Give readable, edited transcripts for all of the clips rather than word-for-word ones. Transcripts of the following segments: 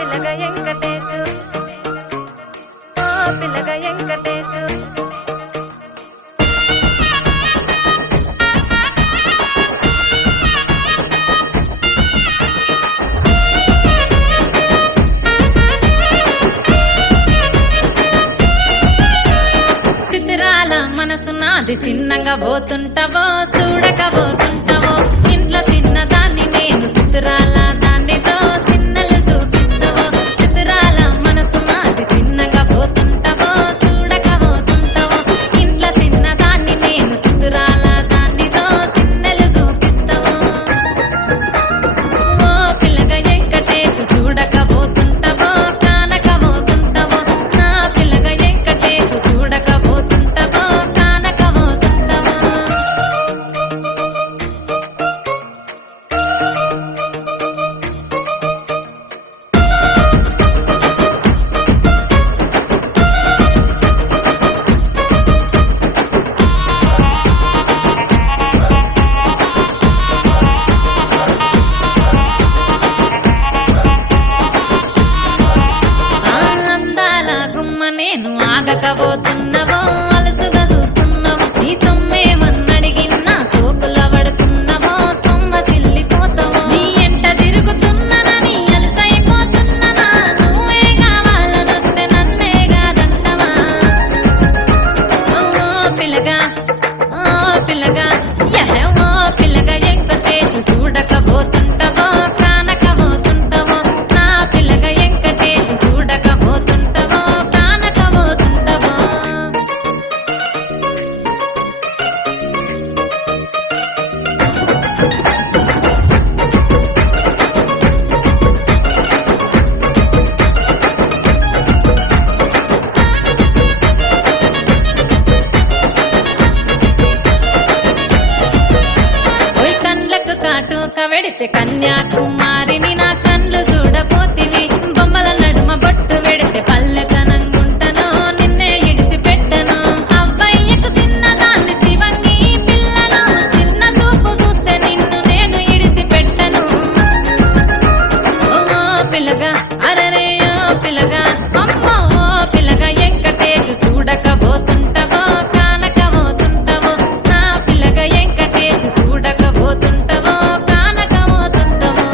పిల్లగా వెంకటేశు పిల్లగా వెంకటేశు సిద్ధిరాల మనసు నాది చిన్నగా పోతుంటావో చూడక పోతుంటావో ఇంట్లో చిన్నదాన్ని నేను సిద్ధిరాల దానితో చిన్నలు చూపిస్తావో సిద్ధిరాల మనసు నాది చిన్నగా పోతుంటావో చూడక పోతుంటావో ఇంట్లో చిన్నదాన్ని నేను సిద్ధిరాల దానితో చిన్నలు చూపిస్తావో ఓ పిల్లగా వెంకటేశు చూడక పోతుంటావో కానక పోతుంటావో నా పిల్లగా వెంకటేశు చూడక పోతుంటావో కానక పోతుంటావో అందాల గుమ్మ నేను ఆగకపోతున్నావో అలసుగా చూస్తున్నావో నీ సొమ్మేమన్నడిగినా సోకుల పడుతున్నావో సొమ్మ సిల్లిపోతావో నీ ఎంట తిరుగుతున్నానని అలసైపోతున్నానా నువ్వే కావాలనొస్తే నన్నే కాదంటవా ఓ పిల్లగా ఓ పిల్లగా ఓ పిల్లగా వెంకటేశు చూడకపోతుంటావో కానకపోతుంటావో నా పిల్లగా వెంకటేశు చూడకపోతుంటావో కానకపోతుంటావో ఓయ్ కండ్లకు కాటుక వెడితే కన్యాకుమారిని నా కండ్లు చూడపోతివి బొమ్మల నడుమ బొట్టు వెడితే పల్లెతనంగుంటను నిన్నే ఇడిసి పెట్టను అవ్వయ్యకు చిన్నదాన్ని శివంగి పిల్లను చిన్న చూపు చూస్తే నిన్ను నేను ఇడిసి పెట్టను ఓ పిల్లగా అరరే ఓ పిల్లగా అమ్మో ఓ పిల్లగా వెంకటేశు చూడకపోతుంటావో కానకపోతుంటావో నా పిల్లగా వెంకటేశు చూడకపోతుంటావో కానకపోతుంటావో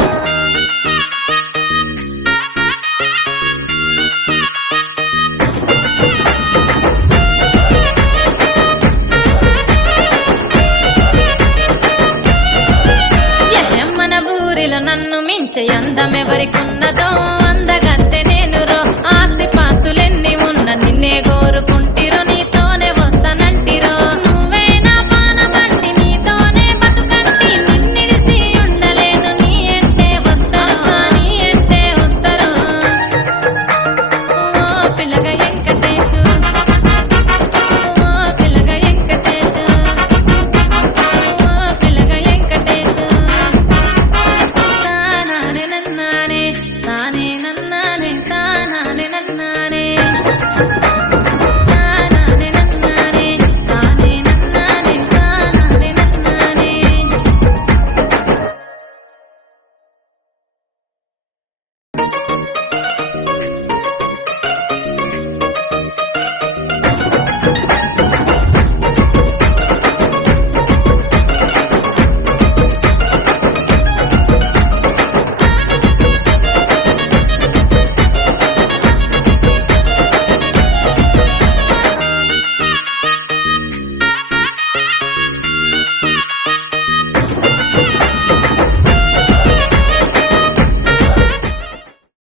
మన ఊరిలో నన్ను మించే అందమెవరికున్నదో అందగత్తె నేను రో ఆస్తి పాస్తులెన్ని ఉన్న నిన్నే కోరుకుంటిరో నీతోనే వస్తానంటిరో నువ్వే నా పానమంటి నీతోనే బతుకంటి నిన్నిడిసి ఉండలేను నీ అంటే వస్తారో నీ అంటే వస్తారో ఓ పిల్లగా వెంకటేశు ఓ పిల్లగా వెంకటేశు ఓ పిల్లగా వెంకటేశు తానానే నన్నానే తానే నన్నానే తానానే నన్నానే